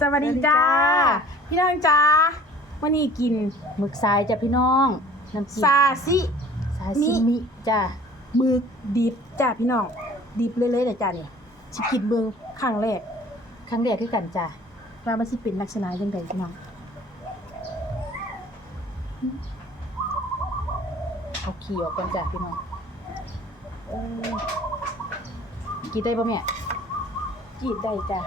สวัสดีจ้า พี่น้องจ้าวันนี้กินหมึกทรายจ้ะพี่น้องน้ำจิ้มซาซิซาซิมิจ้ะหมึกดิบจ้าพี่น้องดิบเลยเลยๆจ้าเนี่ยสิกินเบิ่งครั้งแรกครั้งแรกคือกันจ้ะว่ามันสิเป็นลักษณะยังไงพี่น้องเอาขี้ออกก่อนจ้ะพี่น้องโอ้กินได้ปะแม่กินได้จ้า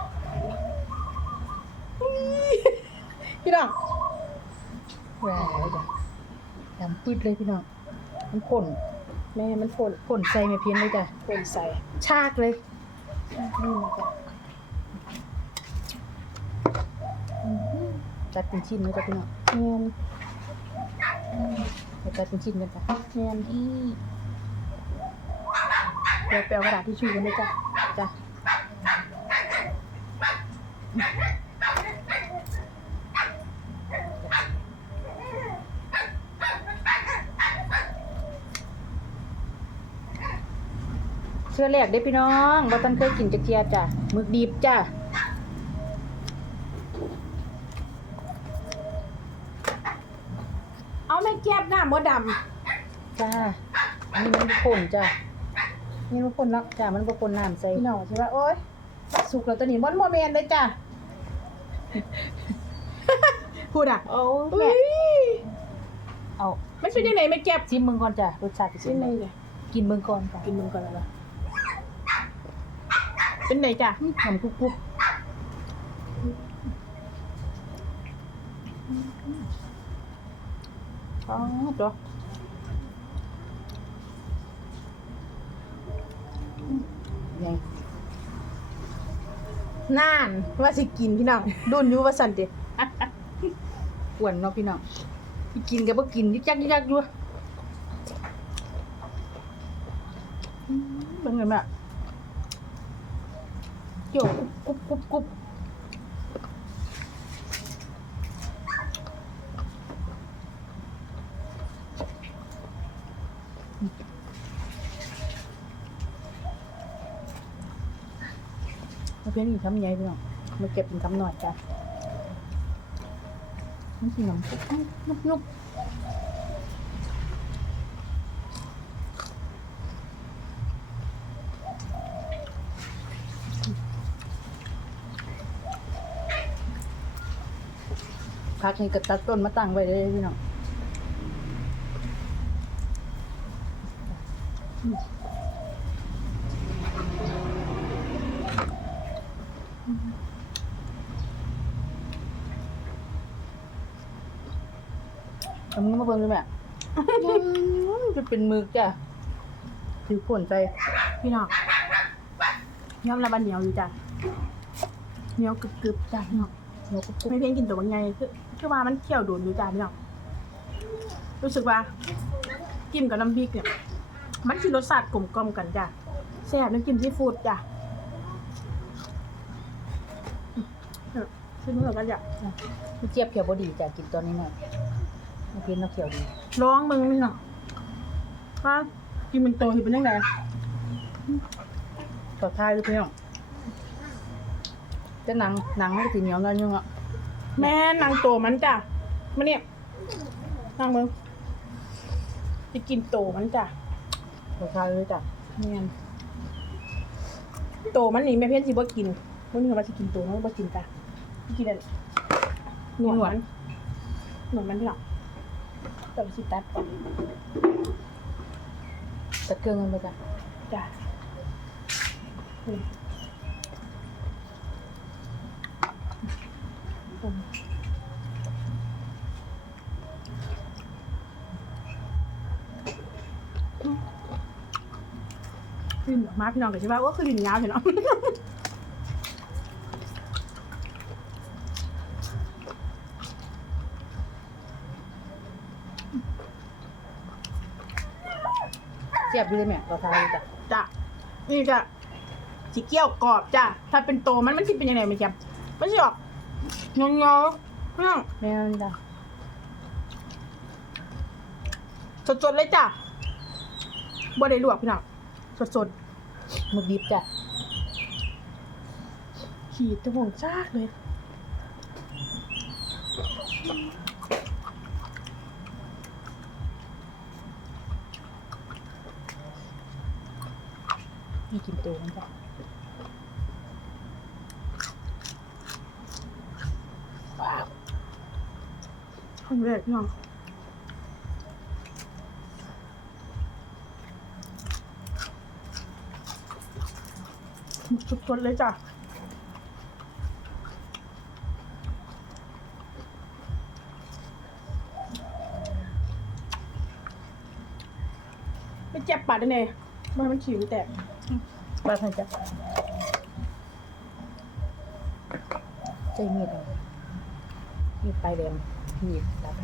พี่ น้องว้าวจ้ะดำปืดเลยพี่น้อง มันข้นแม่มันฝนข้นใส่ไม่เพี้ยนเลยจ้ะฝนใส่ชากเลยนี่นะจ้ะตัดเป็นชิ้นเลยจ้ะพี่น้องแม่นไปตัดเป็นชิ้นกันจ้ะแม่นอีเดี๋ยวไปเอากระดาษที่ชูกันเลยจ้ะ จ้ะเชื่อแรกได้อพี่น้องบ่ตันเคยกินจักเทียจ้ะหมึกดิบจ้ะเอาไม่แก็บหน้ามดดจ้าอันนี้มันบ่ข้นจ้ะำนี่มันฝนเนาะจ้ะมันบ่ข้นน้ำใส่พี่น้องใช่ปะโอ๊ยสุกแล้วตัวนี้บอนโมเมนเลยจ้ะ พูดอะโอ้อุ้แม่ยเอามันเป็นยังไงไม่เก็บ ชิมมึงก่อนจ้ะรสชาติสิชิ้นหไงนึงเลยกินมึงก่อนจ้ะกินมึงก่อนแล้ว เหรอเป็นไหนจ้ะอืมหอมกรุบกรุบอ๋อตัวไงน่านว่าสิกินพี่น้องดุนอยูว่าสันติอ้วนเนาะพี่น้องพี่กินกับบ่กินยึกยักยึกยักอยู่อืมเป็นไงแม่ เกี่ยวกุบกุบกุบกุบเพี้ยนอีกคำใหญ่พี่น้องมาเก็บเป็นคำหน่อยจ้ะมันสิหนมนุบนุบ พักนี่ก็ตัดต้นมาตั้งไว้เลยพี่น้องทำมึงมาเบิ่งเลยแม่จะเป็นมือจ้ะถือผลใจพี่น้องยอมรับว่าเหนียวอยู่จ้ะเหนียวกรึบๆจ้ะพี่น้องนกกรุบไม่เพียงกินตัวบางไงคือ คือว่ามันเคี่ยวโดนอยู่จ้ะพี่น้องรู้สึกว่ากินกับน้ำพริกเนี่ย มันคือรสชาติกลมกล่อมกันจ้ะแซ่บน้ำจิ้มซีฟู้ดจ้ะเออซื้อมือกันจ้ะพี่เจี๊ยบเขียวบดีจ้ะกินตอนนี้หน่อยมันเป็นน้ำเขียวดีลองมึงนี่เนาะว่ากินเป็นโตที่เป็นยังไงต่อท้ายเลยพี่น้องจะหนังหนังมันก็สีเหนียวหนั่นยังอะ แม่นางโตมันจ้ะมาเนี่ยนางมึงจะกินโตมันจ้ะต่อท้ายเลยจ้ะแม่นโตมันนี่แม่เพี้ยนสิบ่กินพวกนี้ว่าสิกินโตมันบ่กินจ้ะกินอะไรหนวดมันหนวดมันพี่น้องแต่ว่าสิตัดก่อนตะเกียงเงินไปจ้ะจ้ะ อืมอืมขึ้นออกมาพี่น้องก็ใช่ว่าว่าคือดินยาวใช่เนาะเจี๊ยบอยู่เลยแม่ต่อท้ายเลยจ้ะจ้ะนี่จ้ะสีเกี้ยวกรอบจ้ะถ้าเป็นโตมันมันสิเป็นยังไงไหมแกมมันสิออก งงงๆพี่น้องแม่นจ้ะสดๆเลยจ้ะบ่ได้ลวกพี่น้องสดหมึกดิบจ้ะๆขีดจมูกซากเลย นี่กินตัวมันจ้ะ ครั้งแรกพี่น้องสุดๆเลยจ้ะไม่เจ็บปากได้ไงมันมันขิวแตกบ้านพันจะใช้มีดเอามีดปลายแหลม มีดรับไป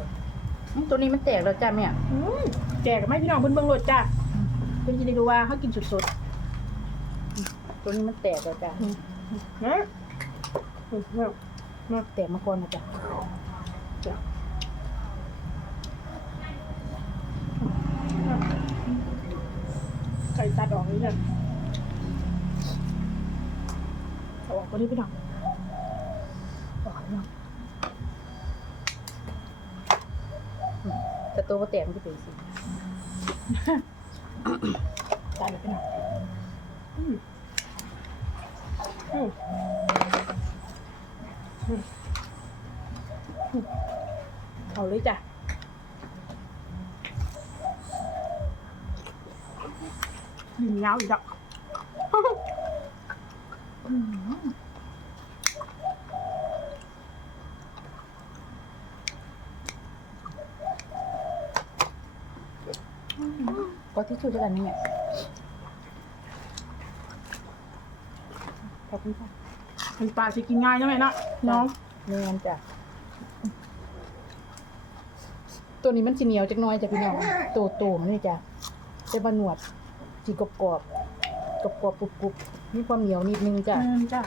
อื้อตัวนี้มันแตกแล้วจ้ะแม่อืมแจกไม่พี่น้องเพิ่นเบิ่งรถจ้ะเพิ่นจะได้ดูว่าเขากินสดตัวนี้มันแตกแล้วจ้ะๆอืมฮะอืมเนี่ยแตกมาก่อนนะจ้ะจ้ะไก่ตัดออกนี่เลยเอาออกก็ได้พี่น้องออกพี่น้อง แตัวก็แตกมันจะเป็นสิตัดเลยพี่น้องอืมอืมอืมอืมเอาเลยจ้ะยิงยาวอีกแล้ว ก็ที่ช่วยกันนี่แม่ขอบคุณค่ะมันปลาสิกินง่ายใช่ไหมเนาะน้องเนียนจ้ะตัวนี้มันสีเหนียวจักหน้อยจ้ะพี่น้องโตโตๆมันนี่จ้ะเป็นบะหนวดสีกรอบกรอบกรอบกรอบๆกรุบกรุบมีความเหนียวนิดนึงจ้ะอืมจ้ะ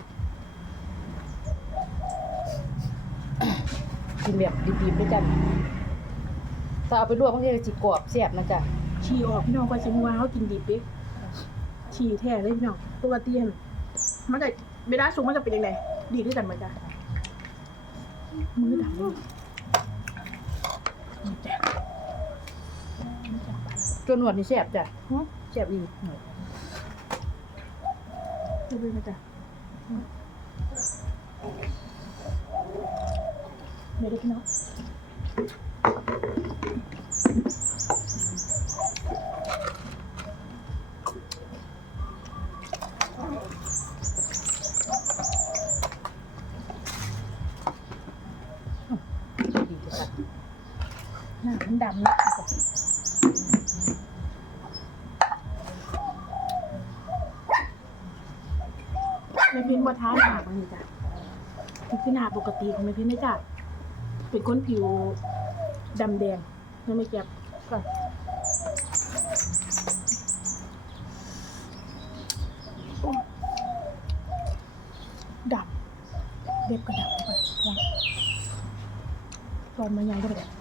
กินแบบดิบๆด้วยจ้ะถ้าเอาไปลวกมันจะสีกรอบแซ่บนะจ้ะ ฉี่ออกพี่น้องไปสิมัวเขากินดิบดิฉี่แท้เลยพี่น้องปกติเห็นมันจะเวลาสุกมันจะเป็นยังไงดีด้วยกันไหมจ้ะมือดำเลยนี่จ้ะตัวหนวดนี่แซ่บจ้ะฮะแซ่บอีกหน่อยดูด้วยนะจ้ะเดี๋ยวเดี๋ยวพี่น้อง ดีจ้ะ หน้ามันดำนะไม่พิมพ์บัท้าหนาบางทีจ้ะมันคือหนาปกติของไม่ พี่ไม่จ้ะเป็นคนผิวดำแดงไม่ไม่เก็บก่อนดำเด็บก็ดำไปวางตอนมายังก็แบ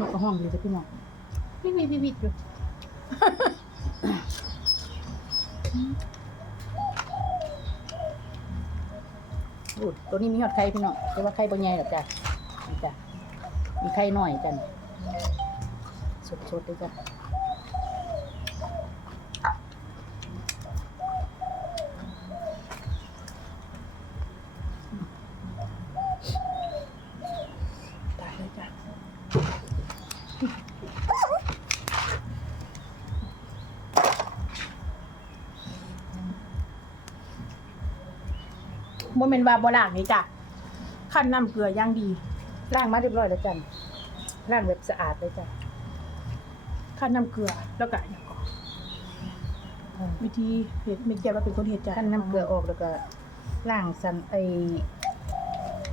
นกกระห้องอยู่จ้ะพี่น้องวิวิวิวิอยู่อูดตัวนี้มีหอดไข่พี่น้องแต่ว่าไข่บ่ใหญ่หรอกจ้ะนี่จ้ะมีไข่หน่อยจ้ะสดๆเลยจ้ะ ตายเลยจ้ะ โมเมนต์ว่าบ่ล่างนี่จ้ะขั้นน้ำเกลือย่างดีล้างมาเรียบร้อยแล้วจ้ะล้างแบบสะอาดเลยจ้ะขั้นน้ำเกลือแล้วก็อย่างก่อนวิธีเห็ดไม่เกี่ยวว่าเป็นคนเห็ดจ้ะขั้นน้ำเกลือออกแล้วก็ล้างสันไอ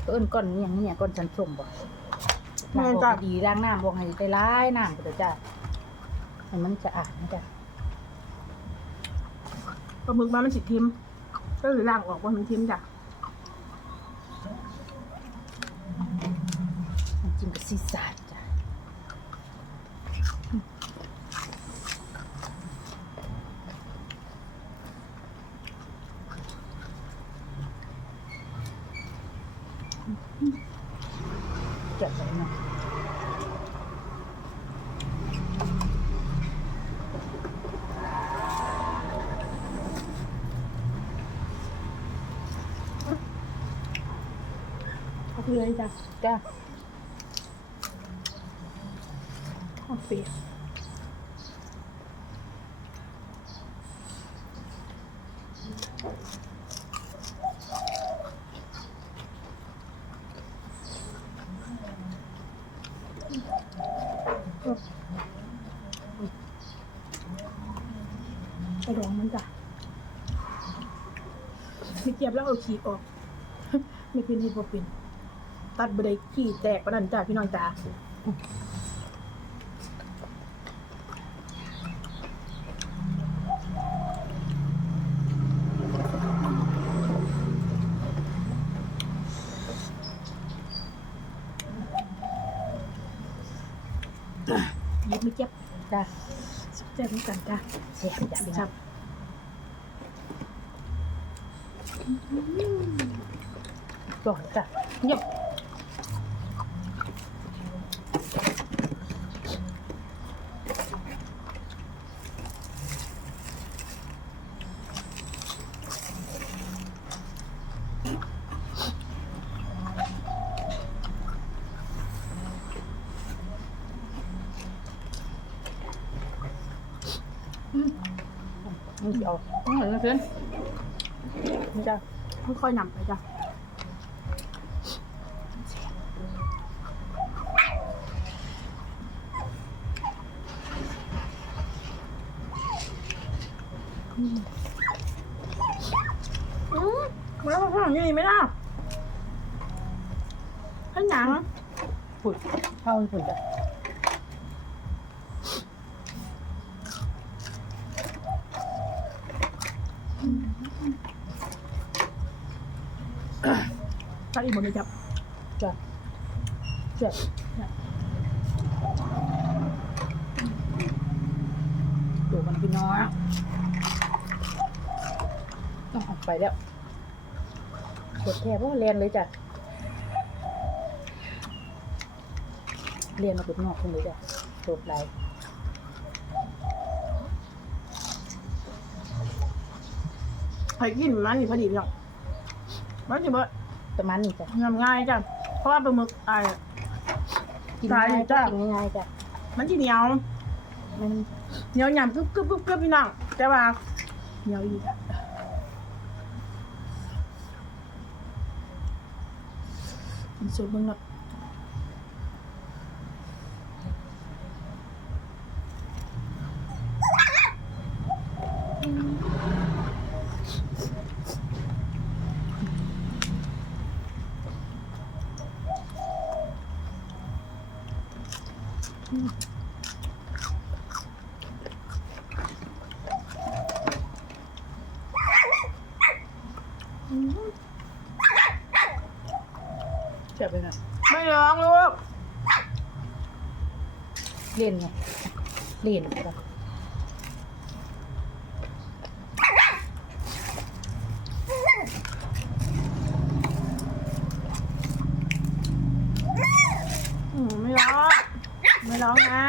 เอิ้นก้อนอหย่างนี้เนี่ยก้อนสันส้มบ่ล้างออกดีๆล้างน้ำบ่ให้ได้ร้ายน้ำไปเลยจ้ะให้มันสะอาดนะจ้ะปลาหมึกมามันสิทิมก็หรือล่างออกว่ามันทิมจ้ะ ซีซาร์จ้ะจัดไปเนาะเอาไปเลยจ้ะจ้ะ ข้าวเปียกกระดองมันจ้ะมีเจียบแล้วเอาขี้ออก ไม่เป็นที่บ่เป็น ตัดบไดขี้แตกปะนันจ้าพี่น้องจ้า ยิบไม่เจ็บ จ้ะ เจ็บเหมือนกันจ้าเสียบจ้ะพี่คน้รัอบงก่อนจ้ะเยี่ย อาต้องเห็นนเพื่อนนี่จ้ะค่อยๆนำไปจ้าอืมอืมแล้วข้างนี้ไม่ได้ข้างหนัง ฝุ่นเข้าฝุ่นจ้ะ ตัดอีกหมดเลยจ้ะจ้ะจ้ะดูมันพี่น้อยต้องออกไปแล้วกดแทบว่าเรียนเลยจ้ะเรียนมากดนอกคนเลยจ้ะจบไร ไผ่กินมันนี่พอดีจ้ะมันจะเบิดประมาณนี้จ้ะงามง่ายจ้ะเพราะว่าปลาหมึกไอ้กินได้ง่ายจ้ะ จ้ะกินง่ายๆจ้ะมันที่เหนียว มันเหนียวหยำกึบกึบกึบกึบพี่น้องแต่ว่าเหนียวอีกอะกินสูตรเบิ่งเนาะ เจ็บไปหน่อยไม่ร้องลูกเรียนไงเรียนจ้ะอืมไม่ร้องไม่ร้องนะ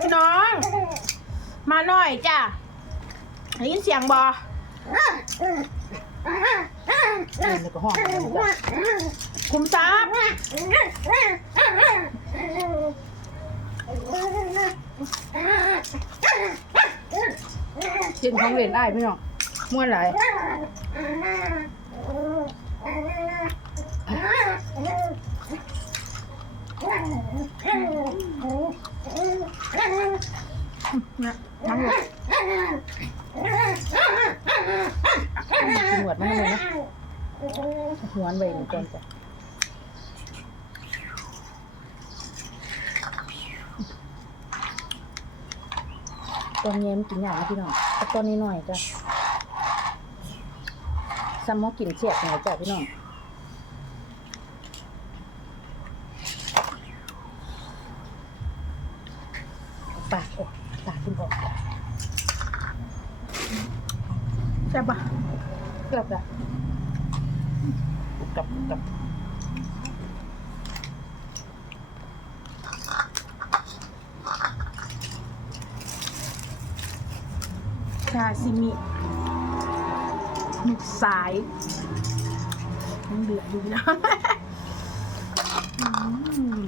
พี่น้อง มาหน่อยจ้ะได้ยินเสียงบอแล้วก็ห้องเลยจ้ะคุมทรัพย์กินของเรียนได้พี่น้องม่วนหลายเน้ำหลดกินหวดมันเลยนะหวนไว้นี่ก่อนจ้ะตอนนี้มันกินอย่างนะพี่น้องแต่ตอนนี้หน่อยจ้ะซ้ำหมอกินเสียบหน่อยจ้ะพี่น้องปากออกปากคุณออก แซ่บปะกลับละกลับกลับชาซิมิหมึกสายยังเดือดอยู่นะอืม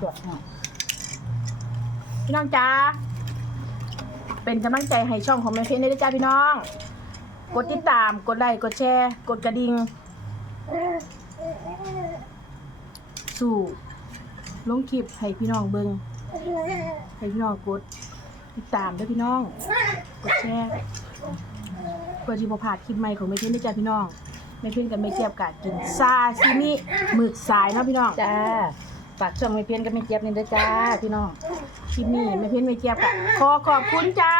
ตรวจหน่อยพี่น้องจ้า เป็นกำลังใจให้ช่องของแม่เพชรได้วยจ้าพี่น้อง กดติดตาม กดไลค์ กดแชร์ กดกระดิ่ง สู่ลงคลิปให้พี่น้องเบิงให้พี่น้องกดติดตามด้วยพี่น้อง กดแชร์เพื่อที่บ่พลาดคลิปใหม่ของแม่เพชรได้จ้าพี่น้องแม่เพชรกับแม่เจี๊ยบกะกินซาซิมิหมึกสายเนาะพี่น้องจ้า ฝากช่องไม่เพี้ยนกับไม่เจี๊ยบนี่ด้วยจ้าพี่น้องคลิปนี้ไม่เพียนเม่เจี๊ยบกะขอขอบคุณจ้า